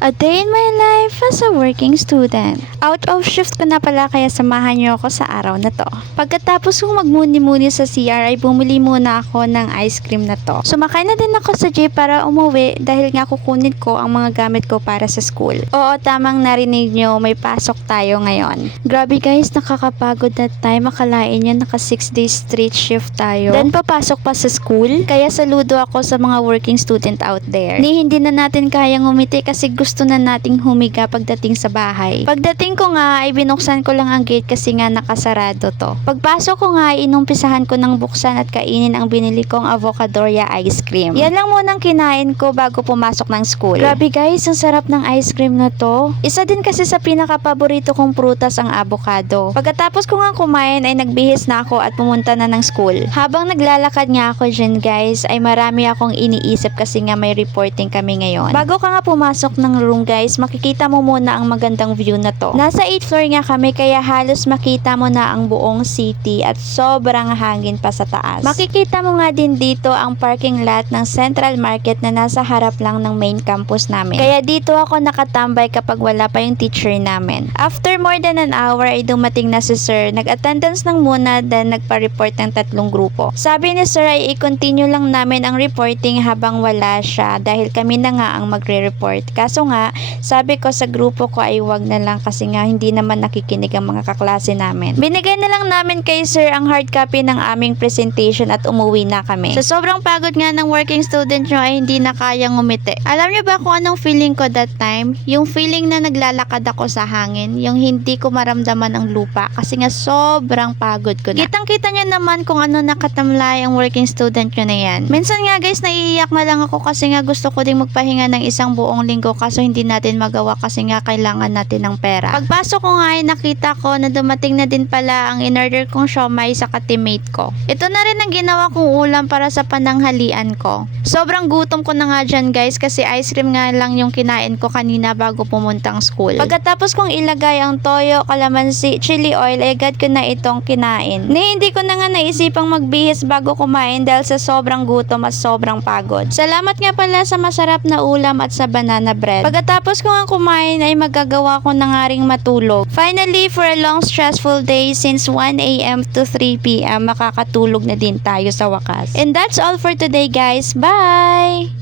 A day in my life as a working student. Out of shift ko na pala kaya samahan niyo ako sa araw na to. Pagkatapos kong magmuni-muni sa CR ay bumili muna ako ng ice cream na to. Sumakay na din ako sa jeep para umuwi dahil nga kukunin ko ang mga gamit ko para sa school. Oo, tamang narinig nyo, may pasok tayo ngayon. Grabe guys, nakakapagod na time. Akalain nyo naka 6 days straight shift tayo. Then papasok pa sa school. Kaya saludo ako sa mga working student out there. Hindi na natin kayang umiti kasi gusto na nating humiga pagdating sa bahay. Pagdating ko nga ay binuksan ko lang ang gate kasi nga nakasarado to. Pagpasok ko nga ay inumpisahan ko ng buksan at kainin ang binili kong Avocadoria ice cream. Yan lang munang kinain ko bago pumasok ng school. Grabe guys, ang sarap ng ice cream na to. Isa din kasi sa pinaka-paborito kong prutas ang avocado. Pagkatapos ko nga kumain ay nagbihis na ako at pumunta na ng school. Habang naglalakad nga ako dyan guys ay marami akong iniisip kasi nga may reporting kami ngayon. Bago ka nga pumasok ng room guys, makikita mo muna ang magandang view na to. Nasa 8th floor nga kami kaya halos makita mo na ang buong city at sobrang hangin pa sa taas. Makikita mo nga din dito ang parking lot ng Central Market na nasa harap lang ng main campus namin. Kaya dito ako nakatambay kapag wala pa yung teacher namin. After more than an hour ay dumating na si sir. Nag-attendance lang muna then nagpa-report ng 3 grupo. Sabi ni sir ay i-continue lang namin ang reporting habang wala siya dahil kami na nga ang magre-report. Kaso nga, sabi ko sa grupo ko ay wag na lang kasi nga hindi naman nakikinig ang mga kaklase namin. Binigay na lang namin kay sir ang hard copy ng aming presentation at umuwi na kami. Sa sobrang pagod nga ng working student nyo ay hindi na kayang ngumiti. Alam nyo ba kung anong feeling ko that time? Yung feeling na naglalakad ako sa hangin, yung hindi ko maramdaman ang lupa kasi nga sobrang pagod ko na. Kitang-kita nyo naman kung ano nakatamlay ang working student nyo na yan. Minsan nga guys, naiiyak na lang ako kasi nga gusto ko ding magpahinga ng isang buong linggo kaso hindi natin magawa kasi nga kailangan natin ng pera. Pagpasok ko nga ay nakita ko na dumating na din pala ang in-order kong siomai sa ka-teammate ko. Ito na rin ang ginawa kong ulam para sa pananghalian ko. Sobrang gutom ko na nga dyan guys kasi ice cream nga lang yung kinain ko kanina bago pumuntang school. Pagkatapos kong ilagay ang toyo, kalamansi, chili oil, agad ko na itong kinain. Hindi ko na nga naisipang magbihis bago kumain dahil sa sobrang gutom at sobrang pagod. Salamat nga pala sa masarap na ulam at sa banana bread. Pagkatapos ko nga kumain ay magagawa ko na nga ring matulog. Finally, for a long stressful day since 1 AM to 3 PM, makakatulog na din tayo sa wakas. And that's all for today guys. Bye!